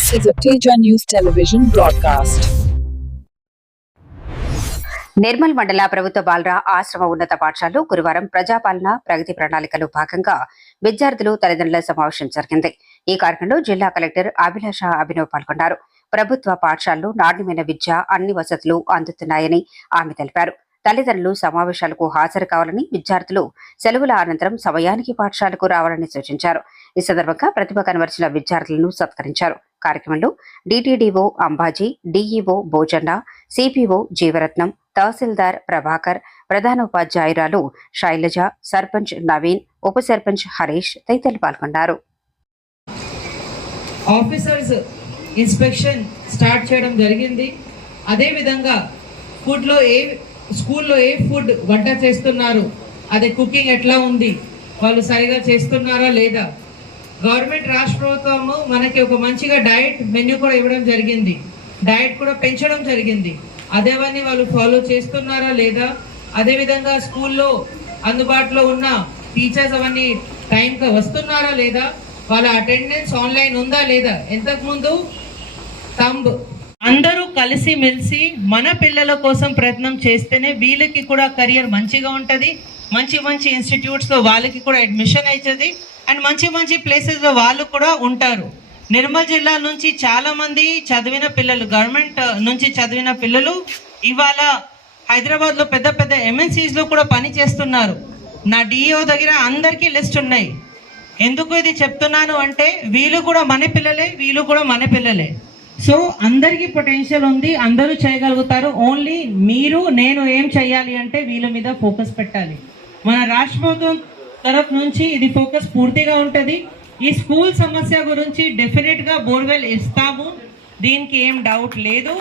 This is a Teja News Television broadcast. Nirmal మండల ప్రభుత్వ బాలర ఆశ్రమ ఉన్నత పాఠశాలలో గురువారం ప్రజాపాలన ప్రగతి ప్రణాళికలో భాగంగా విద్యార్థులు తల్లిదండ్రుల సమావేశం జరిగింది. ఈ కార్యక్రమంలో జిల్లా కలెక్టర్ అభిలాష అభినవ్ పాల్గొన్నారు. ప్రభుత్వ పాఠశాలలో నాణ్యమైన విద్య, అన్ని వసతులు అందుతున్నాయని ఆమె తెలిపారు. తల్లిదండ్రులు సమావేశాలకు హాజరు కావాలని, విద్యార్థులు సెలవుల అనంతరం సమయానికి పాఠశాలకు రావాలని సూచించారు. ఈ సందర్భంగా ప్రతిభ కనబరిచిన విద్యార్థులను సత్కరించారు. కార్యక్రమంలో DTDO Ambaji, DEO Bhojanna, CPO Jeevaratnam, తహసీల్దార్ ప్రభాకర్, ప్రధానోపాధ్యాయురాలు శైలజ, సర్పంచ్ నవీన్, ఉప సర్పంచ్ హరీష్ తదితరులు పాల్గొన్నారు. ఆఫీసర్స్ ఇన్స్పెక్షన్ స్టార్ట్ చేయడం జరిగింది. అదేవిధంగా స్కూల్లో ఏ ఫుడ్ వంట చేస్తున్నారు, అదే కుకింగ్ ఎట్లా ఉంది, వాళ్ళు సరిగా చేస్తున్నారా లేదా. గవర్నమెంట్ రాష్ట్ర ప్రభుత్వము మనకి ఒక మంచిగా డయట్ మెన్యూ కూడా ఇవ్వడం జరిగింది. డయట్ కూడా పెంచడం జరిగింది. అదేవన్నీ వాళ్ళు ఫాలో చేస్తున్నారా లేదా. అదేవిధంగా స్కూల్లో అందుబాటులో ఉన్న టీచర్స్ అవన్నీ టైంకి వస్తున్నారా లేదా, వాళ్ళ అటెండెన్స్ ఆన్లైన్ ఉందా లేదా. ఇంతకుముందు అందరూ కలిసి మెలిసి మన పిల్లల కోసం ప్రయత్నం చేస్తేనే వీళ్ళకి కూడా కెరియర్ మంచిగా ఉంటుంది. మంచి మంచి ఇన్స్టిట్యూట్స్లో వాళ్ళకి కూడా అడ్మిషన్ అవుతుంది అండ్ మంచి మంచి ప్లేసెస్లో వాళ్ళు కూడా ఉంటారు. నిర్మల్ జిల్లా నుంచి చాలామంది చదివిన పిల్లలు, గవర్నమెంట్ నుంచి చదివిన పిల్లలు ఇవాళ హైదరాబాద్లో పెద్ద పెద్ద ఎంఎన్సీస్లో కూడా పని చేస్తున్నారు. నా డిఓ దగ్గర అందరికీ లిస్ట్ ఉన్నాయి. ఎందుకు ఇది చెప్తున్నాను అంటే వీళ్ళు కూడా మన పిల్లలే, వీళ్ళు కూడా మన పిల్లలే. సో అందరికీ పొటెన్షియల్ ఉంది, అందరూ చేయగలుగుతారు. ఓన్లీ మీరు నేను ఏం చేయాలి అంటే వీళ్ళ మీద ఫోకస్ పెట్టాలి. మన రాష్ట్ర ప్రభుత్వం తరఫు నుంచి ఇది ఫోకస్ పూర్తిగా ఉంటుంది. ఈ స్కూల్ సమస్య గురించి డెఫినెట్గా బోర్వెల్ ఇస్తాము, దీనికి ఏం డౌట్ లేదు.